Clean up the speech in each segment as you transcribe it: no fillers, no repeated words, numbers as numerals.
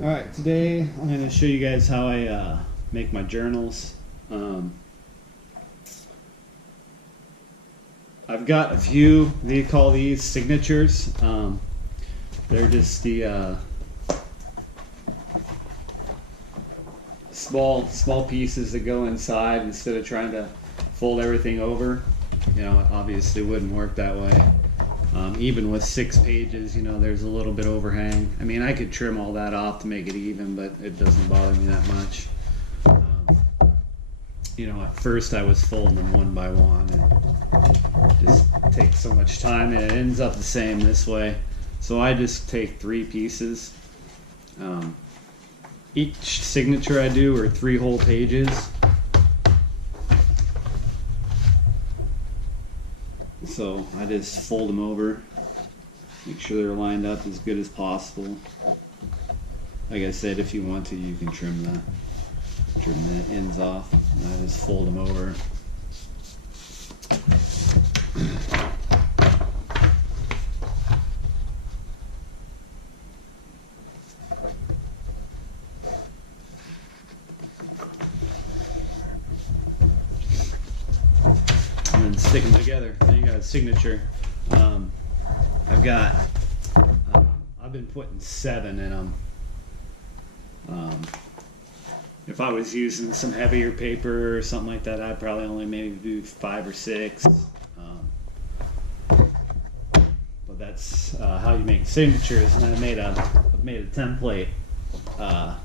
Alright, today I'm going to show you guys how I make my journals. I've got a few, they call these signatures. They're just the small pieces that go inside instead of trying to fold everything over. You know, obviously it wouldn't work that way. Even with 6 pages, you know, there's a little bit overhang. I mean, I could trim all that off to make it even, but it doesn't bother me that much. You know, at first I was folding them one by one, and it just takes so much time, and it ends up the same this way. So I just take 3 pieces. Each signature I do are 3 whole pages. So I just fold them over, make sure they're lined up as good as possible. Like I said, if you want to, you can trim the ends off. And I just fold them over. And then stick them together. Then you got a signature. I've been putting 7 in them. If I was using some heavier paper or something like that, I'd probably only maybe do 5 or 6. But that's how you make signatures. And I made a template of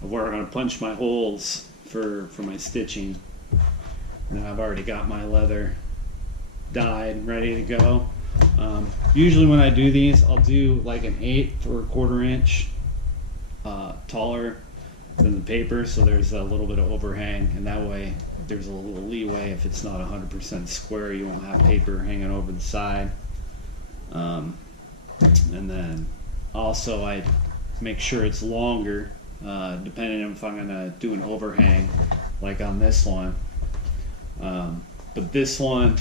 where I'm going to punch my holes for my stitching. And I've already got my leather dyed and ready to go. Usually when I do these, I'll do like an 1/8 or 1/4 inch taller than the paper, so there's a little bit of overhang, and that way there's a little leeway. If it's not 100% square, you won't have paper hanging over the side. And then also I make sure it's longer, depending on if I'm going to do an overhang like on this one. But this one,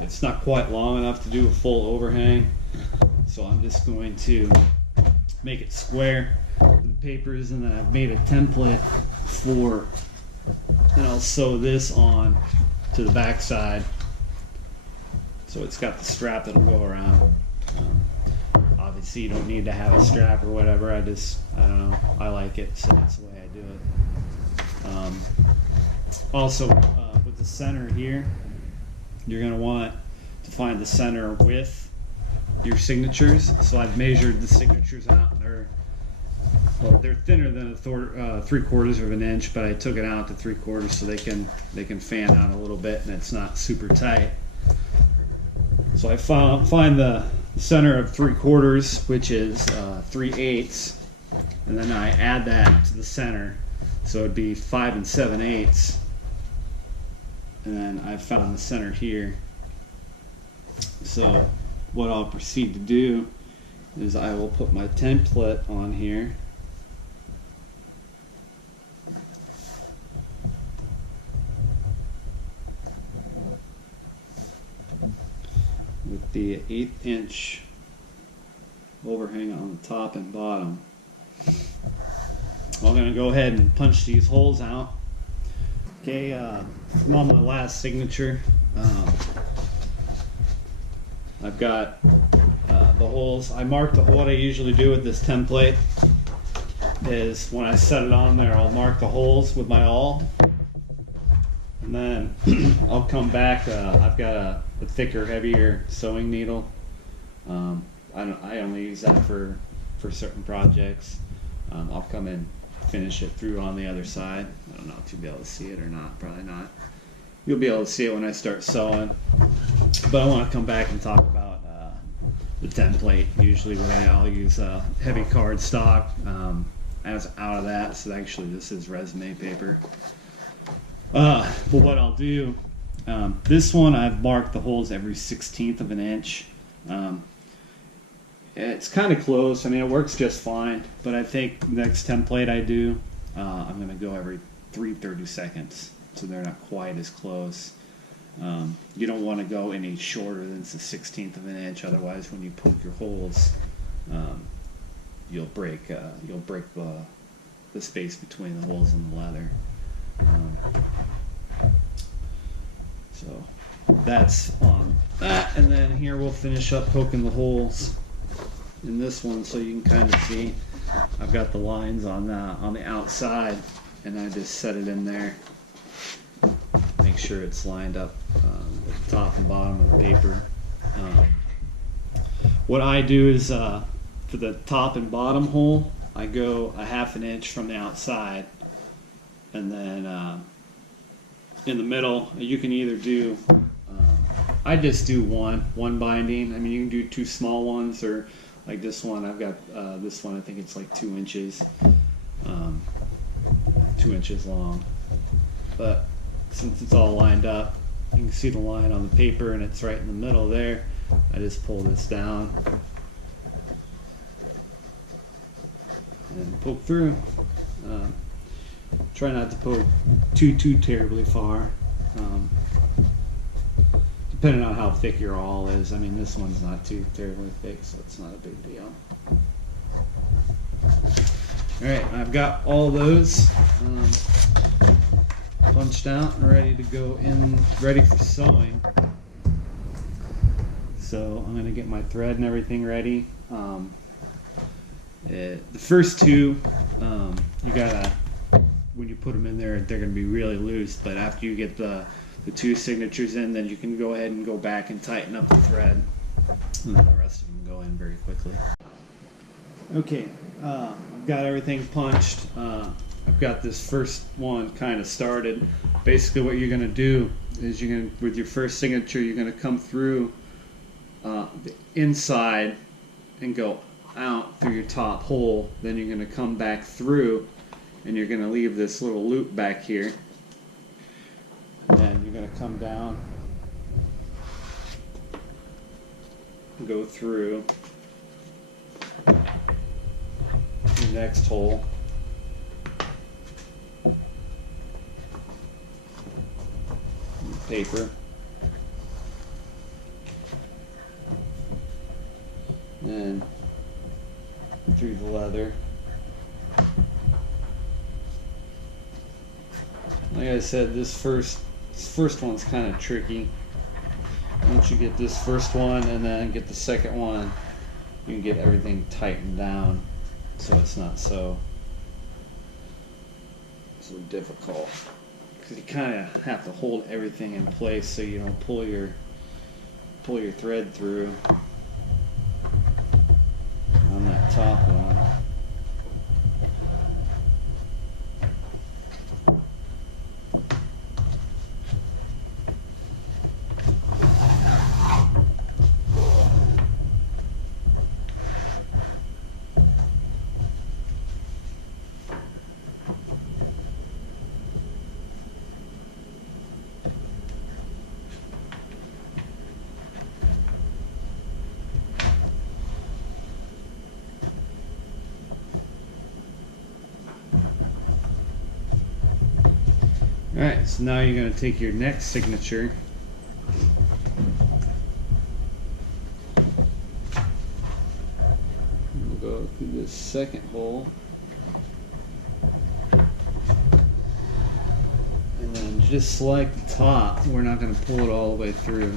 it's not quite long enough to do a full overhang, so I'm just going to make it square with the papers, and then I've made a template for, and I'll sew this on to the back side, so it's got the strap that'll go around. Obviously you don't need to have a strap or whatever, I don't know, I like it, so that's the way I do it. Also, with the center here, you're going to want to find the center with your signatures. So I've measured the signatures out, and they're thinner than a 3/4 of an inch, but I took it out to 3/4 so they can fan out a little bit and it's not super tight. So I find the center of 3/4, which is 3/8, and then I add that to the center, so it'd be 5 7/8. And then I found the center here. So what I'll proceed to do is I will put my template on here. With the 1/8 inch overhang on the top and bottom. I'm going to go ahead and punch these holes out. Okay, I'm on my last signature. I've got the holes. I marked what I usually do with this template is when I set it on there, I'll mark the holes with my awl, and then I'll come back. I've got a thicker, heavier sewing needle. I only use that for certain projects. I'll come in, finish it through on the other side. I don't know if you'll be able to see it or not, probably not. You'll be able to see it when I start sewing. But I want to come back and talk about the template. Usually I'll use heavy cardstock as out of that, so actually this is resume paper. But what I'll do, this one I've marked the holes every 1/16 of an inch. It's kind of close. I mean, it works just fine, but I think next template I do, I'm going to go every 3/32, so they're not quite as close. You don't want to go any shorter than the 1/16 of an inch, otherwise when you poke your holes, you'll break the space between the holes in the leather. So that's on that, and then here we'll finish up poking the holes in this one so you can kind of see. I've got the lines on the outside, and I just set it in there. Make sure it's lined up with the top and bottom of the paper. What I do is for the top and bottom hole, I go a half an inch from the outside, and then in the middle you can either do I just do one binding. I mean, you can do two small ones, or like this one. I've got this one, I think it's like 2 inches 2 inches long, but since it's all lined up, you can see the line on the paper and it's right in the middle there. I just pull this down and poke through. Try not to poke too terribly far, depending on how thick your awl is. I mean, this one's not too terribly thick, so it's not a big deal. Alright, I've got all those punched out and ready to go in, ready for sewing. So I'm going to get my thread and everything ready. The first two, you gotta, when you put them in there, they're going to be really loose, but after you get the two signatures in, then you can go ahead and go back and tighten up the thread, and then the rest of them go in very quickly. Okay, I've got everything punched. I've got this first one kind of started. Basically what you're going to do is you're going to, with your first signature, you're going to come through the inside and go out through your top hole. Then you're going to come back through, and you're going to leave this little loop back here. And then you're going to come down, go through the next hole, paper, and through the leather. Like I said, this first one's kind of tricky. Once you get this first one and then get the second one, you can get everything tightened down so it's not so difficult. Because you kind of have to hold everything in place so you don't pull your thread through on that top one. Alright, so now you're going to take your next signature, we'll go through this second hole, and then just like the top, we're not going to pull it all the way through.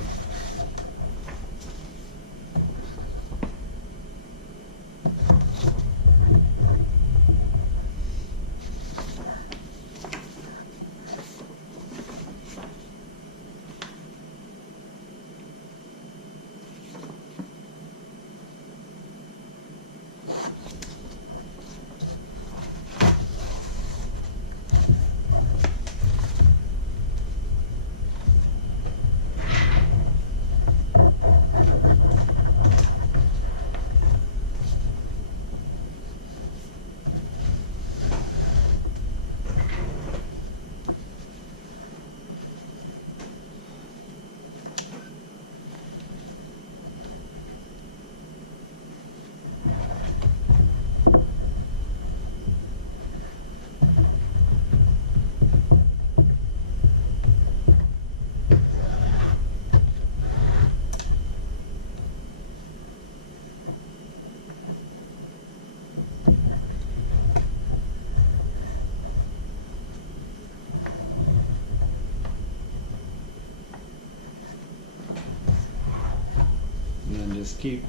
keep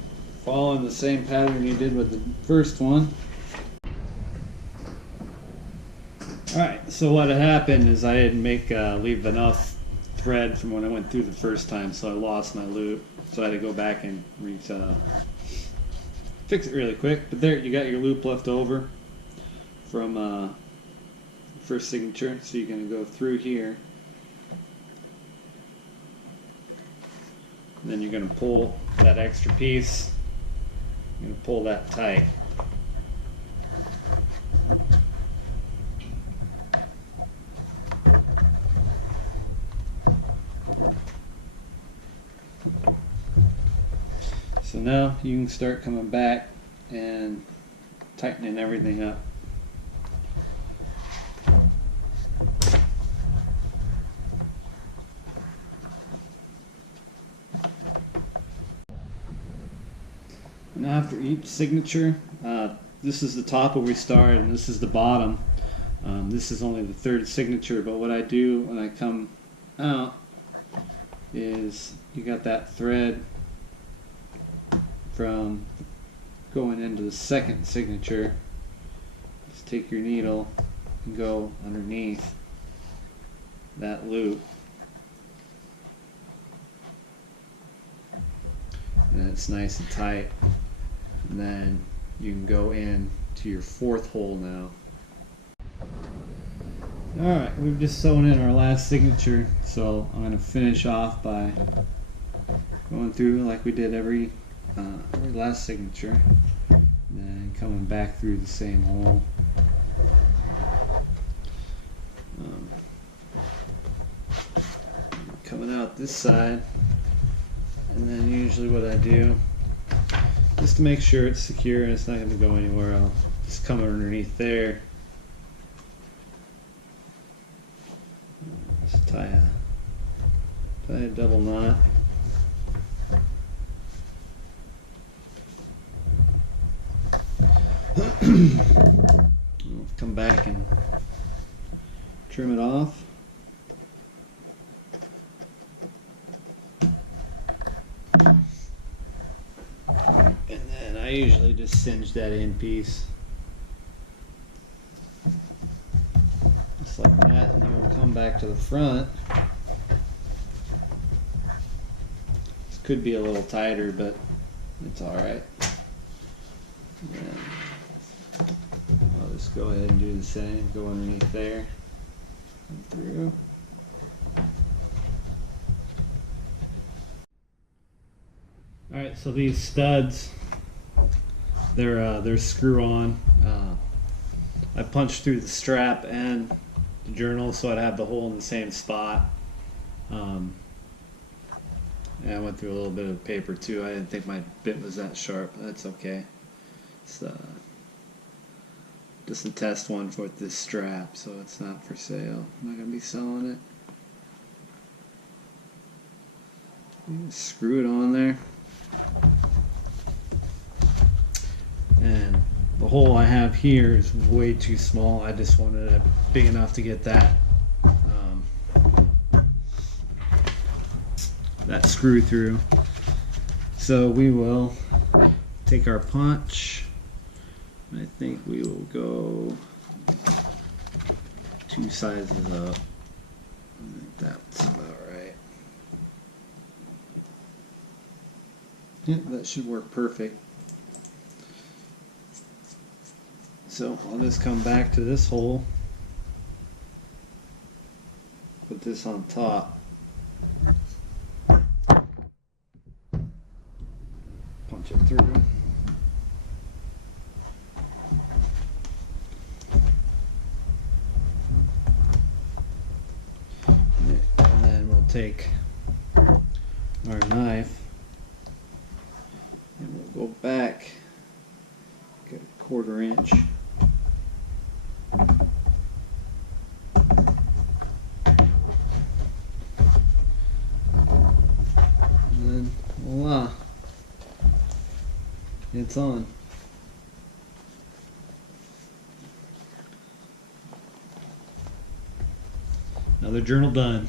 following the same pattern you did with the first one. Alright, so what had happened is I didn't leave enough thread from when I went through the first time, so I lost my loop. So I had to go back and fix it really quick. But there, you got your loop left over from first signature. So you're going to go through here. And then you're going to pull that extra piece. You're going to pull that tight. So now you can start coming back and tightening everything up. And after each signature, this is the top where we start and this is the bottom. This is only the third signature, but what I do when I come out is you got that thread from going into the second signature. Just take your needle and go underneath that loop. And it's nice and tight. And then you can go in to your fourth hole now. Alright, we've just sewn in our last signature, so I'm going to finish off by going through like we did every last signature, and then coming back through the same hole. Coming out this side, and then usually what I do, just to make sure it's secure and it's not going to go anywhere, I'll just come underneath there. Just tie a double knot. We'll come back and trim it off. And then I usually just singe that end piece. Just like that, and then we'll come back to the front. This could be a little tighter, but it's alright. I'll just go ahead and do the same, go underneath there and through. Alright, so these studs, they're screw on. I punched through the strap and the journal so I'd have the hole in the same spot. And I went through a little bit of paper too. I didn't think my bit was that sharp, but that's okay. It's just a test one for this strap, so it's not for sale. I'm not going to be selling it. You screw it on there. And the hole I have here is way too small. I just wanted it big enough to get that that screw through. So we will take our punch. I think we will go 2 sizes up. I think that's about right. Yep, that should work perfect. So I'll just come back to this hole, put this on top, punch it through. And then we'll take our knife and we'll go back, get a 1/4 inch. And then voila, it's on. Another journal done.